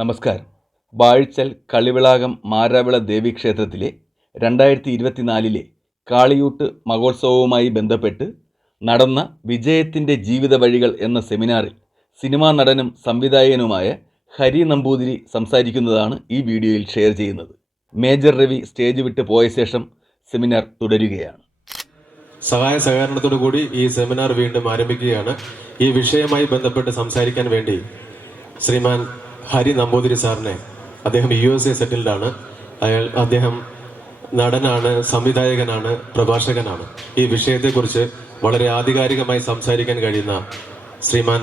നമസ്കാരം. വാഴ്ചൽ കളിവിളാകം മാരാവിള ദേവീക്ഷേത്രത്തിലെ രണ്ടായിരത്തി ഇരുപത്തിനാലിലെ കാളിയൂട്ട് മഹോത്സവവുമായി ബന്ധപ്പെട്ട് നടന്ന വിജയത്തിന്റെ ജീവിത വഴികൾ എന്ന സെമിനാറിൽ സിനിമാ നടനും സംവിധായകനുമായ ഹരി നമ്പൂതിരി സംസാരിക്കുന്നതാണ് ഈ വീഡിയോയിൽ ഷെയർ ചെയ്യുന്നത്. മേജർ രവി സ്റ്റേജ് വിട്ട് പോയ ശേഷം സെമിനാർ തുടരുകയാണ്. സഹായ സഹകരണത്തോടു കൂടി ഈ സെമിനാർ വീണ്ടും ആരംഭിക്കുകയാണ്. ഈ വിഷയവുമായി ബന്ധപ്പെട്ട് സംസാരിക്കാൻ വേണ്ടി ശ്രീമാൻ ഹരി നമ്പൂതിരി സാറിനെ. അദ്ദേഹം യു എസ് എ സെറ്റിൽഡ് ആണ് അയാൾ അദ്ദേഹം നടനാണ് സംവിധായകനാണ് പ്രഭാഷകനാണ്. ഈ വിഷയത്തെക്കുറിച്ച് വളരെ ആധികാരികമായി സംസാരിക്കാൻ കഴിയുന്ന ശ്രീമാൻ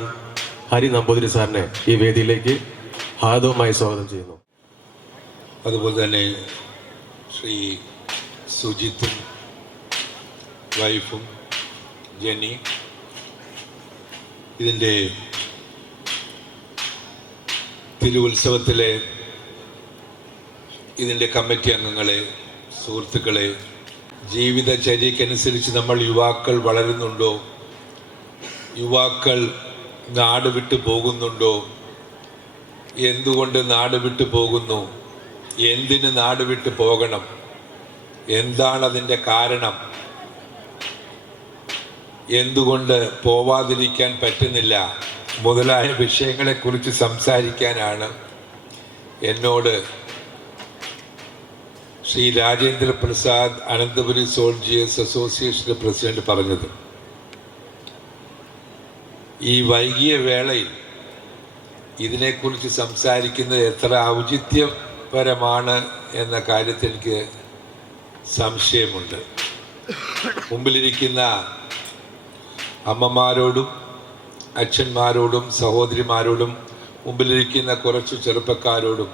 ഹരി നമ്പൂതിരി സാറിനെ ഈ വേദിയിലേക്ക് ഹാർദവുമായി സ്വാഗതം ചെയ്യുന്നു. അതുപോലെ തന്നെ ശ്രീ സുജിത്തും വൈഫും ജനി ഇതിന്റെ തിരുവുത്സവത്തിലെ ഇതിന്റെ കമ്മിറ്റി അംഗങ്ങളെ സുഹൃത്തുക്കളെ ജീവിതചര്യക്കനുസരിച്ച് നമ്മൾ യുവാക്കൾ വളരുന്നുണ്ടോ? യുവാക്കൾ നാട് വിട്ടു പോകുന്നുണ്ടോ? എന്തുകൊണ്ട് നാട് വിട്ടു പോകുന്നു? എന്തിന് നാട് വിട്ടു പോകണം? എന്താണ് അതിന്റെ കാരണം? എന്തുകൊണ്ട് പോവാതിരിക്കാൻ പറ്റുന്നില്ല? മുതലായ വിഷയങ്ങളെക്കുറിച്ച് സംസാരിക്കാനാണ് എന്നോട് ശ്രീ രാജേന്ദ്ര പ്രസാദ് അനന്തപുരി സോൾജിയേഴ്സ് അസോസിയേഷന്റെ പ്രസിഡന്റ് പറഞ്ഞത്. ഈ വൈകിയ വേളയിൽ ഇതിനെക്കുറിച്ച് സംസാരിക്കുന്നത് എത്ര ഔചിത്യപരമാണ് എന്ന കാര്യത്തിൽ എനിക്ക് സംശയമുണ്ട്. മുമ്പിലിരിക്കുന്ന അമ്മമാരോടും അച്ഛന്മാരോടും സഹോദരിമാരോടും മുമ്പിലിരിക്കുന്ന കുറച്ച് ചെറുപ്പക്കാരോടും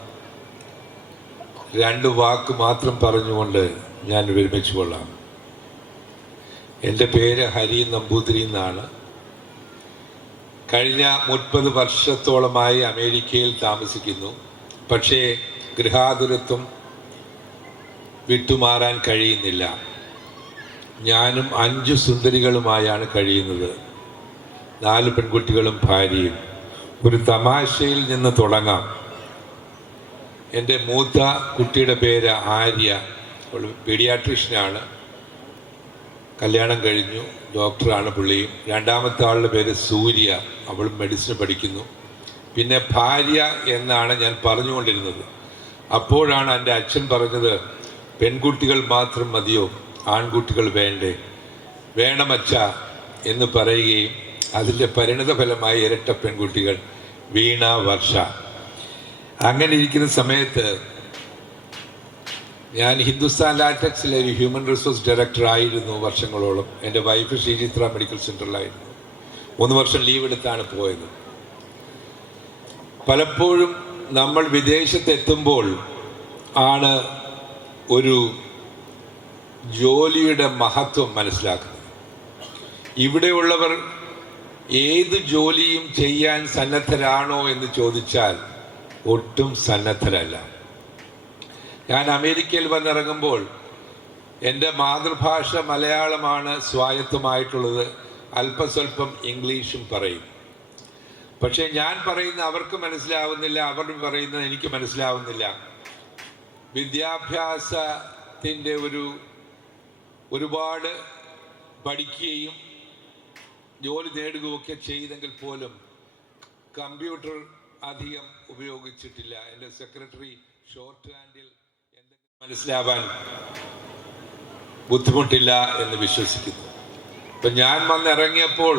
രണ്ട് വാക്ക് മാത്രം പറഞ്ഞുകൊണ്ട് ഞാൻ വിരമിച്ചു കൊള്ളാം. എന്റെ പേര് ഹരി നമ്പൂതിരി എന്നാണ്. കഴിഞ്ഞ മുപ്പത് വർഷത്തോളമായി അമേരിക്കയിൽ താമസിക്കുന്നു. പക്ഷേ ഗൃഹാതുരത്വം വിട്ടുമാറാൻ കഴിയുന്നില്ല. ഞാനും അഞ്ച് സുന്ദരികളുമായാണ് കഴിയുന്നത്. നാല് പെൺകുട്ടികളും ഭാര്യയും. ഒരു തമാശയിൽ നിന്ന് തുടങ്ങാം. എന്റെ മൂത്ത കുട്ടിയുടെ പേര് ആര്യ. അവൾ പീഡിയാട്രീഷ്യനാണ്. കല്യാണം കഴിഞ്ഞു. ഡോക്ടറാണ് പുള്ളിയും. രണ്ടാമത്തെ ആളുടെ പേര് സൂര്യ. അവൾ മെഡിസിൻ പഠിക്കുന്നു. പിന്നെ ഭാര്യ എന്നാണ് ഞാൻ പറഞ്ഞുകൊണ്ടിരുന്നത്. അപ്പോഴാണ് എന്റെ അച്ഛൻ പറഞ്ഞത് പെൺകുട്ടികൾ മാത്രം മതിയോ? ആൺകുട്ടികൾ വേണ്ടേ? വേണമച്ച എന്ന് പറയുകയും അതിന്റെ പരിണിത ഫലമായി ഇരട്ട പെൺകുട്ടികൾ വീണ വർഷ. അങ്ങനെ ഇരിക്കുന്ന സമയത്ത് ഞാൻ ഹിന്ദുസ്ഥാൻ ലാറ്റക്സിലെ ഒരു ഹ്യൂമൻ റിസോഴ്സ് ഡയറക്ടർ ആയിരുന്നു വർഷങ്ങളോളം. എന്റെ വൈഫ് ശ്രീചിത്ര മെഡിക്കൽ സെന്ററിലായിരുന്നു മൂന്ന് വർഷം ലീവ് എടുത്താണ് പോയത്. പലപ്പോഴും നമ്മൾ വിദേശത്തെത്തുമ്പോൾ ആണ് ഒരു ജോലിയുടെ മഹത്വം മനസ്സിലാക്കുന്നത്. ഇവിടെയുള്ളവർ ഏത് ജോലിയും ചെയ്യാൻ സന്നദ്ധരാണോ എന്ന് ചോദിച്ചാൽ ഒട്ടും സന്നദ്ധരല്ല. ഞാൻ അമേരിക്കയിൽ വന്നിറങ്ങുമ്പോൾ എന്റെ മാതൃഭാഷ മലയാളമാണ് സ്വായത്തമായിട്ടുള്ളത്. അല്പസ്വല്പം ഇംഗ്ലീഷും പറയും. പക്ഷേ ഞാൻ പറയുന്ന അവർക്ക് മനസ്സിലാവുന്നില്ല അവർ പറയുന്നത് എനിക്ക് മനസ്സിലാവുന്നില്ല. വിദ്യാഭ്യാസത്തിന്റെ ഒരു ഒരുപാട് പഠിക്കുകയും ജോലി നേടുകയൊക്കെ ചെയ്തെങ്കിൽ പോലും കമ്പ്യൂട്ടർ അധികം ഉപയോഗിച്ചിട്ടില്ല. എന്റെ സെക്രട്ടറി ഷോർട്ട് ഹാൻഡിൽ എന്തെങ്കിലും മനസ്സിലാവാൻ ബുദ്ധിമുട്ടില്ല എന്ന് വിശ്വസിക്കുന്നു. ഇപ്പം ഞാൻ വന്നിറങ്ങിയപ്പോൾ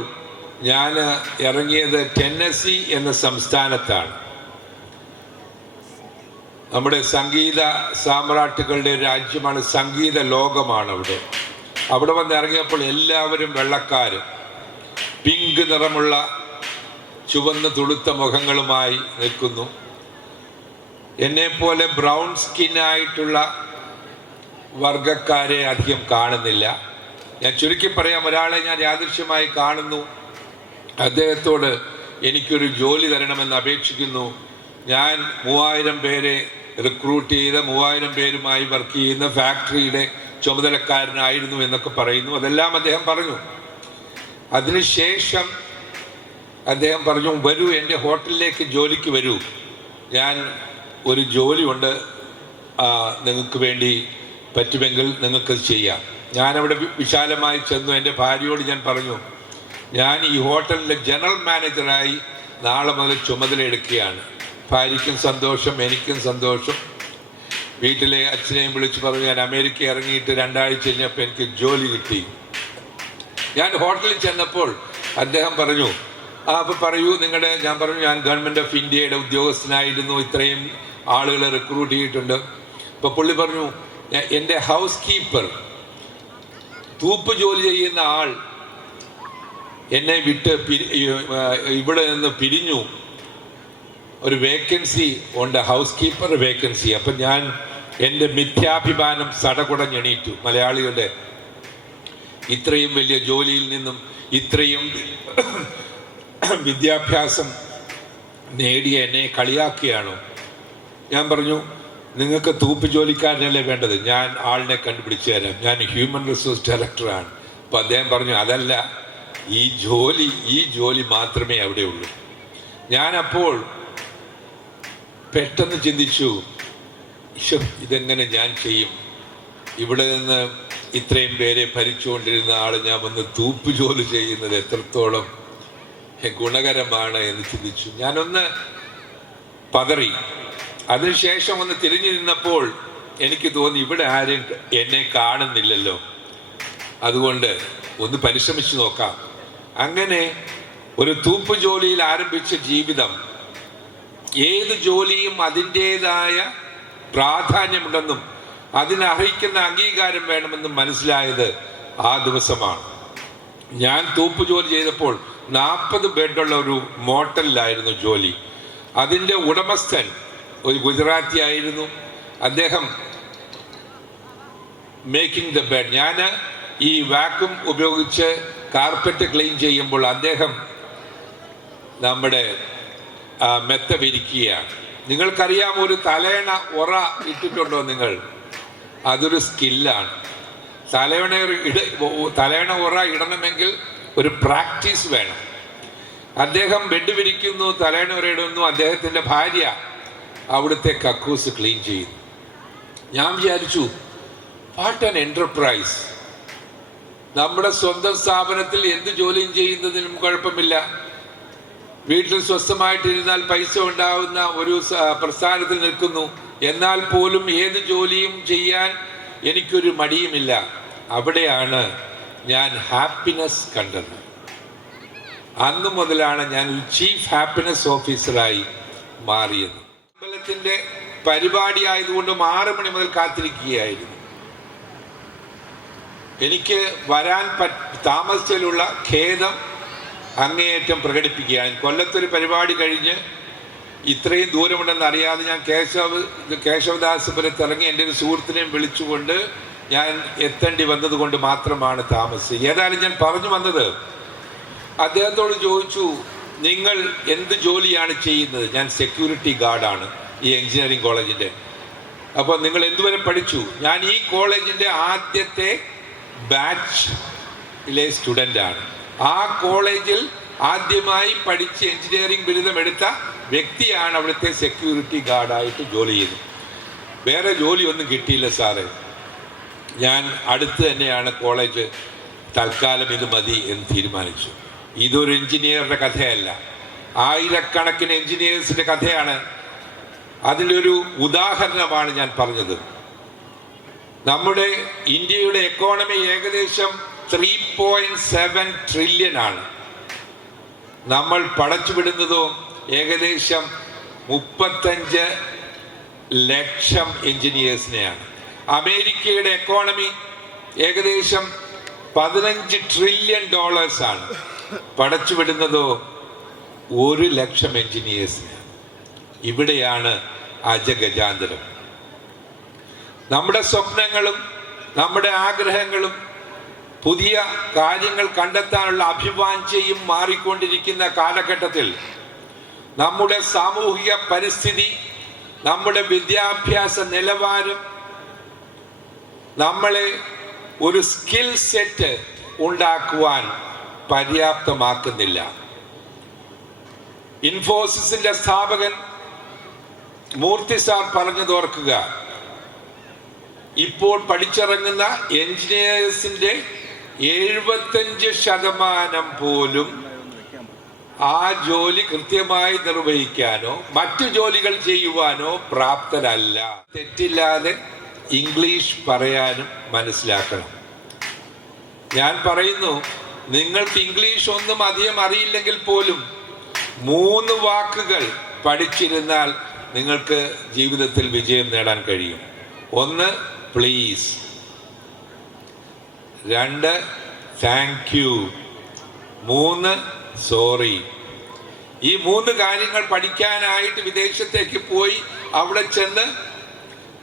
ഞാൻ ഇറങ്ങിയത് ടെന്നസി എന്ന സംസ്ഥാനത്താണ്. നമ്മുടെ സംഗീത സാമ്രാട്ടുകളുടെ രാജ്യമാണ് സംഗീത ലോകമാണ് അവിടെ. അവിടെ വന്ന് ഇറങ്ങിയപ്പോൾ എല്ലാവരും വെള്ളക്കാർ പിങ്ക് നിറമുള്ള ചുവന്ന് തുടുത്ത മുഖങ്ങളുമായി നിൽക്കുന്നു. എന്നെപ്പോലെ ബ്രൗൺ സ്കിന്നായിട്ടുള്ള വർഗക്കാരെ അധികം കാണുന്നില്ല. ഞാൻ ചുരുക്കി പറയാം ഒരാളെ ഞാൻ യാദൃശ്യമായി കാണുന്നു. അദ്ദേഹത്തോട് എനിക്കൊരു ജോലി തരണമെന്ന് അപേക്ഷിക്കുന്നു. ഞാൻ മൂവായിരം പേരെ റിക്രൂട്ട് ചെയ്ത മൂവായിരം പേരുമായി വർക്ക് ചെയ്യുന്ന ഫാക്ടറിയുടെ ചുമതലക്കാരനായിരുന്നു എന്നൊക്കെ പറയുന്നു. അതെല്ലാം അദ്ദേഹം പറഞ്ഞു. അതിനുശേഷം അദ്ദേഹം പറഞ്ഞു വരൂ എന്റെ ഹോട്ടലിലേക്ക് ജോലിക്ക് വരൂ. ഞാൻ ഒരു ജോലിയുണ്ട്. നിങ്ങൾക്ക് വേണ്ടി പറ്റുമെങ്കിൽ നിങ്ങൾക്കത് ചെയ്യാം. ഞാനവിടെ വിശാലമായി ചെന്നു. എന്റെ ഭാര്യയോട് ഞാൻ പറഞ്ഞു ഞാൻ ഈ ഹോട്ടലിലെ ജനറൽ മാനേജറായി നാളെ മുതൽ ചുമതല എടുക്കുകയാണ് ഭാര്യയ്ക്കും സന്തോഷം എനിക്കും സന്തോഷം. വീട്ടിലെ അച്ഛനെയും വിളിച്ച് പറഞ്ഞു ഞാൻ അമേരിക്ക ഇറങ്ങിയിട്ട് രണ്ടാഴ്ച കഴിഞ്ഞപ്പോൾ എനിക്ക് ജോലി കിട്ടി. ഞാൻ ഹോട്ടലിൽ ചെന്നപ്പോൾ അദ്ദേഹം പറഞ്ഞു ആ അപ്പോൾ പറയൂ നിങ്ങളുടെ ഞാൻ പറഞ്ഞു ഞാൻ ഗവൺമെന്റ് ഓഫ് ഇന്ത്യയുടെ ഉദ്യോഗസ്ഥനായിരുന്നു. ഇത്രയും ആളുകളെ റിക്രൂട്ട് ചെയ്തിട്ടുണ്ട്. അപ്പോൾ പുള്ളി പറഞ്ഞു എന്റെ ഹൗസ് കീപ്പർ തൂപ്പ് ജോലി ചെയ്യുന്ന ആൾ എന്നെ വിട്ട് ഇവിടെ നിന്ന് പിരിഞ്ഞു. ഒരു വേക്കൻസി ഉണ്ട് ഹൗസ് കീപ്പർ വേക്കൻസി അപ്പം ഞാൻ എന്റെ മിഥ്യാഭിമാനം സടകുടഞ്ഞെണീറ്റു. മലയാളികളുടെ ഇത്രയും വലിയ ജോലിയിൽ നിന്നും ഇത്രയും വിദ്യാഭ്യാസം നേടിയ എന്നെ കളിയാക്കിയാണോ? ഞാൻ പറഞ്ഞു നിങ്ങൾക്ക് തൂപ്പ് ജോലിക്കാരനല്ലേ വേണ്ടത്? ഞാൻ ആളിനെ കണ്ടുപിടിച്ചു തരാം. ഞാൻ ഹ്യൂമൻ റിസോഴ്സ് ഡയറക്ടറാണ് അപ്പം അദ്ദേഹം പറഞ്ഞു അതല്ല ഈ ജോലി ഈ ജോലി മാത്രമേ അവിടെ ഉള്ളൂ. ഞാനപ്പോൾ പെട്ടെന്ന് ചിന്തിച്ചു "ഈശ്വ, ഇതെങ്ങനെ ഞാൻ ചെയ്യും? ഇവിടെ നിന്ന് ഇത്രയും പേരെ ഭരിച്ചുകൊണ്ടിരുന്ന ആൾ ഞാൻ വന്ന് തൂപ്പ് ജോലി ചെയ്യുന്നത് എത്രത്തോളം ഗുണകരമാണ് എന്ന് ചിന്തിച്ചു. ഞാനൊന്ന് പതറി. അതിനുശേഷം ഒന്ന് തിരിഞ്ഞു നിന്നപ്പോൾ എനിക്ക് തോന്നി ഇവിടെ ആരും എന്നെ കാണുന്നില്ലല്ലോ. അതുകൊണ്ട് ഒന്ന് പരിശ്രമിച്ചു നോക്കാം. അങ്ങനെ ഒരു തൂപ്പ് ജോലിയിൽ ആരംഭിച്ച ജീവിതം ഏത് ജോലിയും അതിന്റെതായ പ്രാധാന്യമുണ്ടെന്നും അതിന് അർഹിക്കുന്ന അംഗീകാരം വേണമെന്ന് മനസ്സിലായത് ആ ദിവസമാണ്. ഞാൻ തൂപ്പ് ജോലി ചെയ്തപ്പോൾ നാൽപ്പത് ബെഡുള്ള ഒരു മോട്ടലിലായിരുന്നു ജോലി. അതിന്റെ ഉടമസ്ഥൻ ഒരു ഗുജറാത്തി ആയിരുന്നു. അദ്ദേഹം മേക്കിംഗ് ദ ബെഡ്. ഞാൻ ഈ വാക്യൂം ഉപയോഗിച്ച് കാർപ്പറ്റ് ക്ലീൻ ചെയ്യുമ്പോൾ അദ്ദേഹം നമ്മുടെ മെത്ത വിരിക്കുകയാണ്. നിങ്ങൾക്കറിയാം ഒരു തലേണ ഉറ ഇട്ടിട്ടുണ്ടോ നിങ്ങൾ? അതൊരു സ്കില്ലാണ് തലയണ ഇട തലേണ ഉറ ഇടണമെങ്കിൽ ഒരു പ്രാക്ടീസ് വേണം. അദ്ദേഹം ബെഡ് വിരിക്കുന്നു തലേണ ഉറ ഇടുന്നു അദ്ദേഹത്തിന്റെ ഭാര്യ അവിടുത്തെ കക്കൂസ് ക്ലീൻ ചെയ്യുന്നു. ഞാൻ വിചാരിച്ചു വാട്ട് ആൻ എന്റർപ്രൈസ് നമ്മുടെ സ്വന്തം സ്ഥാപനത്തിൽ എന്ത് ജോലിയും ചെയ്യുന്നതിനും കുഴപ്പമില്ല. വീട്ടിൽ സ്വസ്ഥമായിട്ടിരുന്നാൽ പൈസ ഉണ്ടാവുന്ന ഒരു പ്രസ്ഥാനത്തിൽ നിൽക്കുന്നു. എന്നാൽ പോലും ഏത് ജോലിയും ചെയ്യാൻ എനിക്കൊരു മടിയുമില്ല. അവിടെയാണ് ഞാൻ ഹാപ്പിനെസ് കണ്ടത്. അന്നു മുതലാണ് ഞാൻ ഒരു ചീഫ് ഹാപ്പിനെസ് ഓഫീസറായി മാറിയത്. അമ്പലത്തിന്റെ പരിപാടി ആയതുകൊണ്ട് ആറ് മണി മുതൽ കാത്തിരിക്കുകയായിരുന്നു. എനിക്ക് വരാൻ പറ്റ താമസിച്ചതിലുള്ള ഖേദം അങ്ങേയറ്റം പ്രകടിപ്പിക്കുകയാണ്. കൊല്ലത്തൊരു പരിപാടി കഴിഞ്ഞ് ഇത്രയും ദൂരമുണ്ടെന്ന് അറിയാതെ ഞാൻ കേശവ് കേശവദാസപുരത്ത് ഇറങ്ങി എന്റെ ഒരു സുഹൃത്തിനെയും വിളിച്ചുകൊണ്ട് ഞാൻ എത്തേണ്ടി വന്നത് കൊണ്ട് മാത്രമാണ് താമസിച്ചത്. ഏതായാലും ഞാൻ പറഞ്ഞു വന്നത് അദ്ദേഹത്തോട് ചോദിച്ചു നിങ്ങൾ എന്ത് ജോലിയാണ് ചെയ്യുന്നത്? ഞാൻ സെക്യൂരിറ്റി ഗാർഡാണ് ഈ എഞ്ചിനീയറിംഗ് കോളേജിന്റെ അപ്പോൾ നിങ്ങൾ എന്തുവരെ പഠിച്ചു? ഞാൻ ഈ കോളേജിന്റെ ആദ്യത്തെ ബാച്ചിലെ സ്റ്റുഡന്റാണ് ആ കോളേജിൽ ആദ്യമായി പഠിച്ച് എഞ്ചിനീയറിംഗ് ബിരുദം എടുത്ത വ്യക്തിയാണ് അവിടുത്തെ സെക്യൂരിറ്റി ഗാർഡായിട്ട് ജോലി ചെയ്തത് വേറെ ജോലിയൊന്നും കിട്ടിയില്ല സാറേ. ഞാൻ അടുത്ത് തന്നെയാണ് കോളേജ് തൽക്കാലം ഇത് മതി എന്ന് തീരുമാനിച്ചു. ഇതൊരു എഞ്ചിനീയറുടെ കഥയല്ല. ആയിരക്കണക്കിന് എഞ്ചിനീയേഴ്സിന്റെ കഥയാണ്. അതിന്റെ ഒരു ഉദാഹരണമാണ് ഞാൻ പറഞ്ഞത്. നമ്മുടെ ഇന്ത്യയുടെ എക്കോണമി ഏകദേശം ത്രീ പോയിന്റ് സെവൻ ട്രില്യൺ ആണ്. നമ്മൾ പടച്ചുവിടുന്നതോ ഏകദേശം മുപ്പത്തഞ്ച് ലക്ഷം എഞ്ചിനീയേഴ്സിനെയാണ്. അമേരിക്കയുടെ എക്കോണമി ഏകദേശം പതിനഞ്ച് ട്രില്യൺ ഡോളേഴ്സ് ആണ്. പടച്ചുവിടുന്നതോ ഒരു ലക്ഷം എഞ്ചിനീയേഴ്സിന് ഇവിടെയാണ് അജഗജാന്തരം. നമ്മുടെ സ്വപ്നങ്ങളും നമ്മുടെ ആഗ്രഹങ്ങളും പുതിയ കാര്യങ്ങൾ കണ്ടെത്താനുള്ള അഭിവാഞ്ചയും മാറിക്കൊണ്ടിരിക്കുന്ന കാലഘട്ടത്തിൽ നമ്മുടെ സാമൂഹിക പരിസ്ഥിതി നമ്മുടെ വിദ്യാഭ്യാസ നിലവാരം നമ്മളെ ഒരു സ്കിൽ സെറ്റ് ഉണ്ടാക്കുവാൻ പര്യാപ്തമാക്കുന്നില്ല. ഇൻഫോസിസിന്റെ സ്ഥാപകൻ മൂർത്തി സാർ പറഞ്ഞതോർക്കുക ഇപ്പോൾ പഠിച്ചിറങ്ങുന്ന എഞ്ചിനീയേഴ്സിന്റെ എഴുപത്തഞ്ച് ശതമാനം പോലും ആ ജോലി കൃത്യമായി നിർവഹിക്കാനോ മറ്റു ജോലികൾ ചെയ്യുവാനോ പ്രാപ്തരല്ല. തെറ്റില്ലാതെ ഇംഗ്ലീഷ് പറയാനും മനസ്സിലാക്കണം. ഞാൻ പറയുന്നു നിങ്ങൾക്ക് ഇംഗ്ലീഷ് ഒന്നും അധികം അറിയില്ലെങ്കിൽ പോലും മൂന്ന് വാക്കുകൾ പഠിച്ചിരുന്നാൽ നിങ്ങൾക്ക് ജീവിതത്തിൽ വിജയം നേടാൻ കഴിയും. ഒന്ന് പ്ലീസ് രണ്ട് താങ്ക് യു മൂന്ന് സോറി ഈ മൂന്ന് കാര്യങ്ങൾ പഠിക്കാനായിട്ട് വിദേശത്തേക്ക് പോയി അവിടെ ചെന്ന്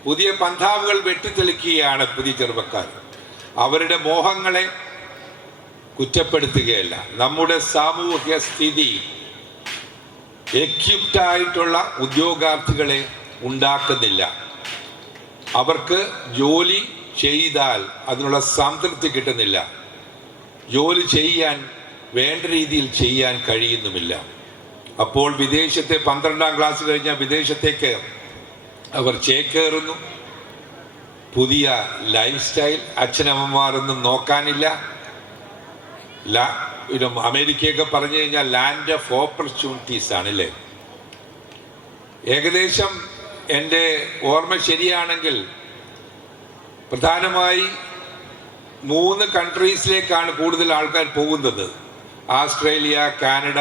പുതിയ പന്ഥാവുകൾ വെട്ടിത്തെളിക്കുകയാണ് പുതിയ ചെറുപ്പക്കാർ. അവരുടെ മോഹങ്ങളെ കുറ്റപ്പെടുത്തുകയല്ല. നമ്മുടെ സാമൂഹ്യ സ്ഥിതി എക്യുപ്റ്റായിട്ടുള്ള ഉദ്യോഗാർത്ഥികളെ ഉണ്ടാക്കുന്നില്ല. അവർക്ക് ജോലി ചെയ്താൽ അതിനുള്ള സംതൃപ്തി കിട്ടുന്നില്ല. ജോലി ചെയ്യാൻ വേണ്ട രീതിയിൽ ചെയ്യാൻ കഴിയുന്നുമില്ല. അപ്പോൾ വിദേശത്തെ പന്ത്രണ്ടാം ക്ലാസ് കഴിഞ്ഞാൽ വിദേശത്തേക്ക് അവർ ചേക്കേറുന്നു. പുതിയ ലൈഫ് സ്റ്റൈൽ അച്ഛനമ്മമാരൊന്നും നോക്കാനില്ല. അമേരിക്കയൊക്കെ പറഞ്ഞു കഴിഞ്ഞാൽ ലാൻഡ് ഓഫ് ഓപ്പർച്യൂണിറ്റീസ് ആണല്ലേ? ഏകദേശം എന്റെ ഓർമ്മ ശരിയാണെങ്കിൽ പ്രധാനമായി മൂന്ന് കൺട്രീസിലേക്കാണ് കൂടുതൽ ആൾക്കാർ പോകുന്നത്. Australia Canada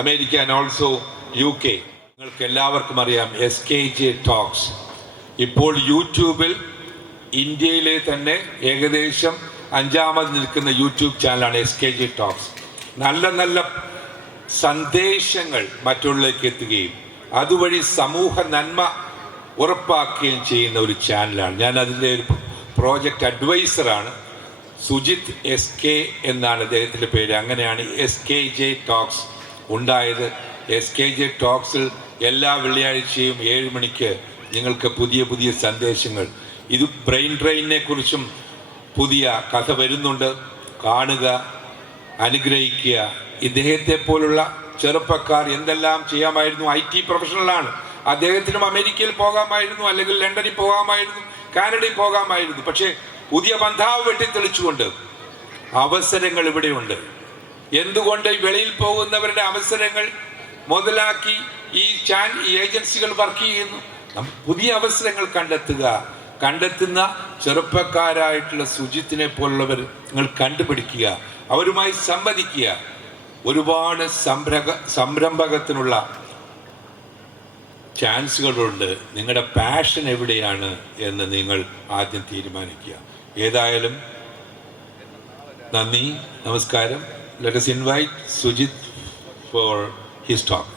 America and also U K നിങ്ങൾക്ക് എല്ലാവർക്കും അറിയാം എസ് കെ ജെ ടോക്സ് ഇപ്പോൾ യൂട്യൂബിൽ ഇന്ത്യയിലെ തന്നെ ഏകദേശം അഞ്ചാമത് നിൽക്കുന്ന യൂട്യൂബ് ചാനലാണ് എസ് കെ ജി ടോക്സ് നല്ല നല്ല സന്ദേശങ്ങൾ മറ്റുള്ളവരിലേക്ക് എത്തുകയും അതുവഴി സമൂഹ നന്മ ഉറപ്പാക്കുകയും ചെയ്യുന്ന ഒരു ചാനലാണ്. ഞാൻ അതിന്റെ ഒരു പ്രോജക്റ്റ് അഡ്വൈസറാണ് സുജിത് എസ് കെ എന്നാണ് അദ്ദേഹത്തിന്റെ പേര്. അങ്ങനെയാണ് എസ് കെ ജെ ടോക്സ് ഉണ്ടായത്. എസ് കെ ജെ ടോക്സിൽ എല്ലാ വെള്ളിയാഴ്ചയും ഏഴ് മണിക്ക് നിങ്ങൾക്ക് പുതിയ പുതിയ സന്ദേശങ്ങൾ. ഇത് ബ്രെയിൻ ഡ്രെയിനിനെ കുറിച്ചും പുതിയ കഥ വരുന്നുണ്ട്. കാണുക അനുഗ്രഹിക്കുക. ഇദ്ദേഹത്തെ പോലുള്ള ചെറുപ്പക്കാർ എന്തെല്ലാം ചെയ്യാമായിരുന്നു? ഐ ടി പ്രൊഫഷണലാണ്. അദ്ദേഹത്തിനും അമേരിക്കയിൽ പോകാമായിരുന്നു അല്ലെങ്കിൽ ലണ്ടനിൽ പോകാമായിരുന്നു. കാനഡയിൽ പോകാമായിരുന്നു. പക്ഷേ പുതിയ ബന്ധാവ് വെട്ടിത്തെളിച്ചുകൊണ്ട് അവസരങ്ങൾ ഇവിടെയുണ്ട്. എന്തുകൊണ്ട് വെളിയിൽ പോകുന്നവരുടെ അവസരങ്ങൾ മുതലാക്കി ഈ ചാൻ ഈ ഏജൻസികൾ വർക്ക് ചെയ്യുന്നു? പുതിയ അവസരങ്ങൾ കണ്ടെത്തുക. കണ്ടെത്തുന്ന ചെറുപ്പക്കാരായിട്ടുള്ള സുജിത്തിനെ പോലുള്ളവർ നിങ്ങൾ കണ്ടുപിടിക്കുക. അവരുമായി സംവദിക്കുക. ഒരുപാട് സംരംഭ സംരംഭകത്തിനുള്ള ചാൻസുകളുണ്ട്. നിങ്ങളുടെ പാഷൻ എവിടെയാണ് എന്ന് നിങ്ങൾ ആദ്യം തീരുമാനിക്കുക. ഏതായാലും നന്ദി നമസ്കാരം. Let's invite Sujith for his talk